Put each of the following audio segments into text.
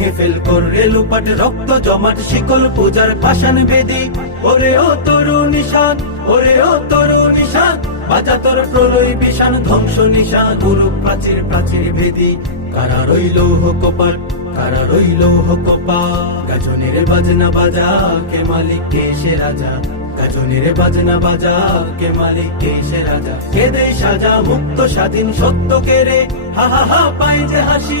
হেফেল করলে লুপাট রক্ত জমাট শিকল পূজার পাষাণ বেদি ওরে ও তরু নিশান ওরে ও তরু নিশান বাজা তোর প্রলয় বিশান ধ্বংস নিশা গুরু প্রাচীর প্রাচীর বেদি কারা রইল কপাট কারা রইল কপা গাজনের বাজনা বাজা কে মালিক কে সে রাজা গাজনের বাজনা বাজা কে মালিক কে সে রাজা কে দেয় সাজা মুক্ত স্বাধীন সত্য কেড়ে হা হা হা পাই যে হাসি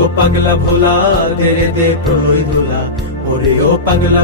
ও পাগলা ভোলা তেরে দে প্রলয় দোলা ওরে ও পাগলা